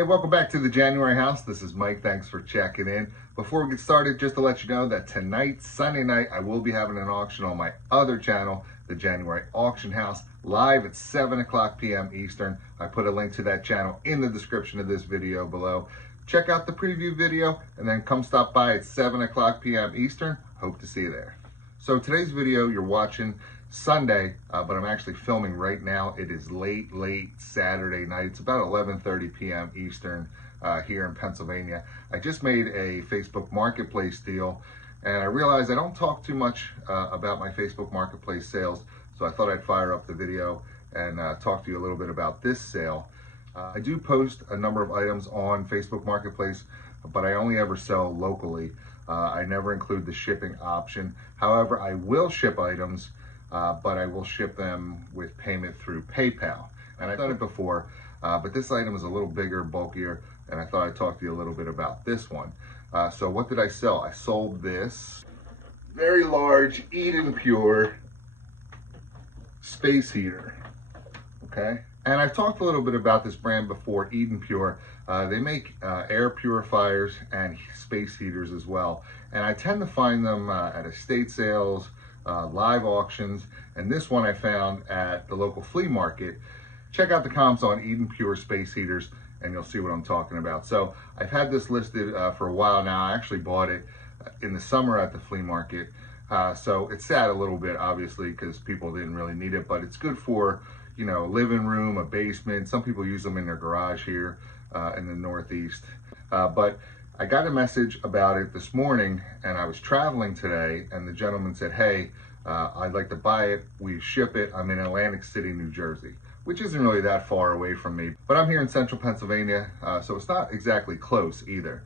Hey, welcome back to the January house. This is Mike. Thanks for checking in. Before we get started, just to let you know that tonight, Sunday night, I will be having an auction on my other channel, the January Auction House, live at 7 o'clock p.m. Eastern. I put a link to that channel in the description of this video below. Check out the preview video and then come stop by at 7 o'clock p.m. Eastern. Hope to see you there. So today's video you're watching Sunday, but I'm actually filming right now. It is late Saturday night. It's about 11:30 p.m. Eastern here in Pennsylvania. I just made a Facebook Marketplace deal, and I realized I don't talk too much about my Facebook Marketplace sales, so I thought I'd fire up the video and talk to you a little bit about this sale. I do post a number of items on Facebook Marketplace, but I only ever sell locally. I never include the shipping option. However, I will ship items, but I will ship them with payment through PayPal. And I've done it before, but this item is a little bigger, bulkier, and I thought I'd talk to you a little bit about this one. So what did I sell? I sold this very large Eden Pure space heater, okay? And I've talked a little bit about this brand before, Eden Pure. They make air purifiers and space heaters as well. And I tend to find them at estate sales, live auctions, and this one I found at the local flea market. Check out the comps on Eden Pure space heaters and you'll see what I'm talking about. So I've had this listed for a while now. I actually bought it in the summer at the flea market. So it sat a little bit, obviously, because people didn't really need it, but it's good for, you know, a living room, a basement. Some people use them in their garage here in the Northeast. But I got a message about it this morning, and I was traveling today, and the gentleman said, hey, I'd like to buy it. We ship it. I'm in Atlantic City, New Jersey, which isn't really that far away from me, but I'm here in central Pennsylvania, so it's not exactly close either.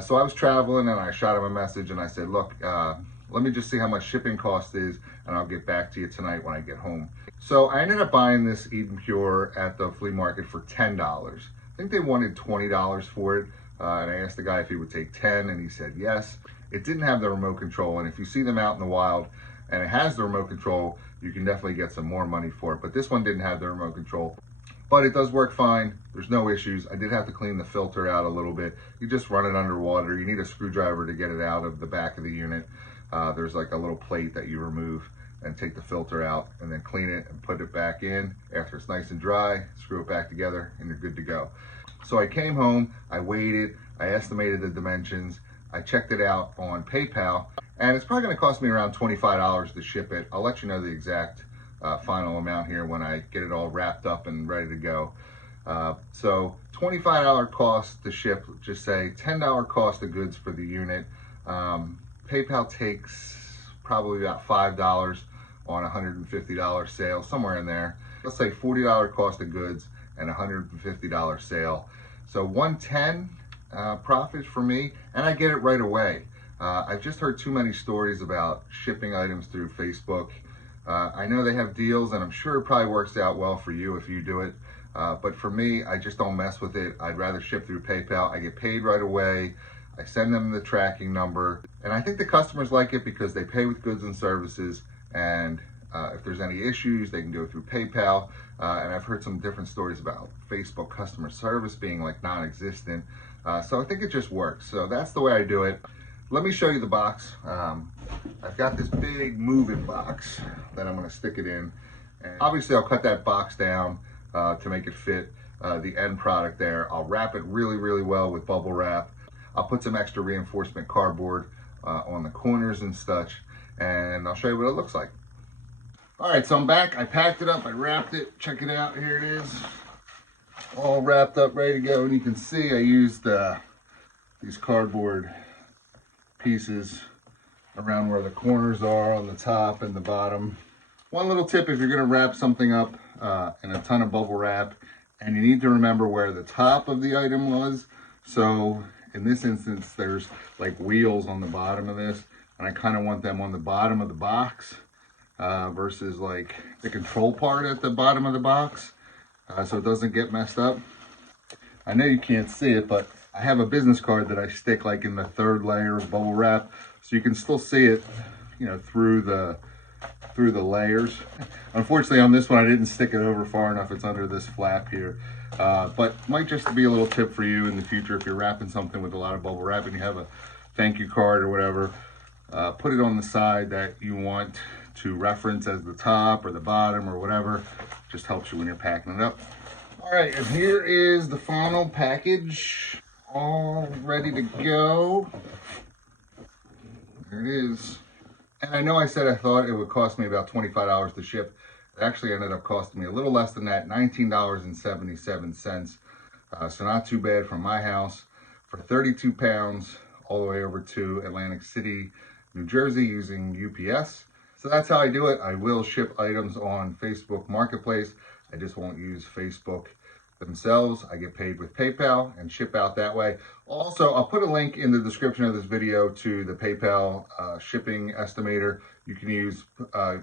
So I was traveling, and I shot him a message, and I said, look, let me just see how much shipping cost is, and I'll get back to you tonight when I get home. So I ended up buying this Eden Pure at the flea market for $10. I think they wanted $20 for it, and I asked the guy if he would take 10, and he said yes. It didn't have the remote control, and if you see them out in the wild and it has the remote control, you can definitely get some more money for it. But this one didn't have the remote control, but it does work fine. There's no issues. I did have to clean the filter out a little bit. You just run it underwater. You need a screwdriver to get it out of the back of the unit. There's like a little plate that you remove and take the filter out and then clean it and put it back in. After it's nice and dry, screw it back together and you're good to go. So I came home, I weighed it, I estimated the dimensions, I checked it out on PayPal, and it's probably gonna cost me around $25 to ship it. I'll let you know the exact final amount here when I get it all wrapped up and ready to go. So $25 cost to ship, just say $10 cost of goods for the unit. PayPal takes probably about $5 on a $150 sale, somewhere in there. Let's say $40 cost of goods and $150 sale. So $110 profit for me, and I get it right away. I've just heard too many stories about shipping items through Facebook. I know they have deals, and I'm sure it probably works out well for you if you do it. But for me, I just don't mess with it. I'd rather ship through PayPal. I get paid right away. I send them the tracking number, and I think the customers like it because they pay with goods and services, and if there's any issues, they can go through PayPal. And I've heard some different stories about Facebook customer service being like non-existent. So I think it just works. So that's the way I do it. Let me show you the box. I've got this big moving box that I'm gonna stick it in. And obviously I'll cut that box down to make it fit the end product there. I'll wrap it really well with bubble wrap. I'll put some extra reinforcement cardboard on the corners and such, and I'll show you what it looks like. All right, so I'm back. I packed it up, I wrapped it. Check it out, here it is. All wrapped up, ready to go. And you can see I used these cardboard pieces around where the corners are on the top and the bottom. One little tip, if you're gonna wrap something up in a ton of bubble wrap, and you need to remember where the top of the item was. So in this instance, there's like wheels on the bottom of this, and I kind of want them on the bottom of the box versus like the control part at the bottom of the box, so it doesn't get messed up. I know you can't see it, but I have a business card that I stick like in the third layer of bubble wrap, so you can still see it, you know, through the through the layers. Unfortunately on this one I didn't stick it over far enough. It's under this flap here, but might just be a little tip for you in the future if you're wrapping something with a lot of bubble wrap and you have a thank you card or whatever. Put it on the side that you want to reference as the top or the bottom or whatever. Just helps you when you're packing it up. All right, and here is the final package, all ready to go. There it is. And I know I said I thought it would cost me about $25 to ship. It actually ended up costing me a little less than that, $19.77. So not too bad from my house for 32 pounds all the way over to Atlantic City, New Jersey using UPS. So that's how I do it. I will ship items on Facebook Marketplace. I just won't use Facebook themselves. I get paid with PayPal and ship out that way. Also, I'll put a link in the description of this video to the PayPal shipping estimator. You can use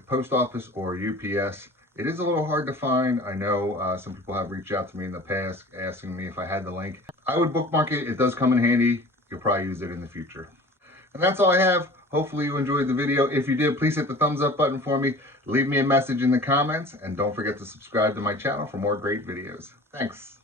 post office or UPS. It is a little hard to find. I know some people have reached out to me in the past asking me if I had the link. I would bookmark it. It does come in handy. You'll probably use it in the future. And that's all I have. Hopefully you enjoyed the video. If you did, please hit the thumbs up button for me. Leave me a message in the comments, and don't forget to subscribe to my channel for more great videos. Thanks.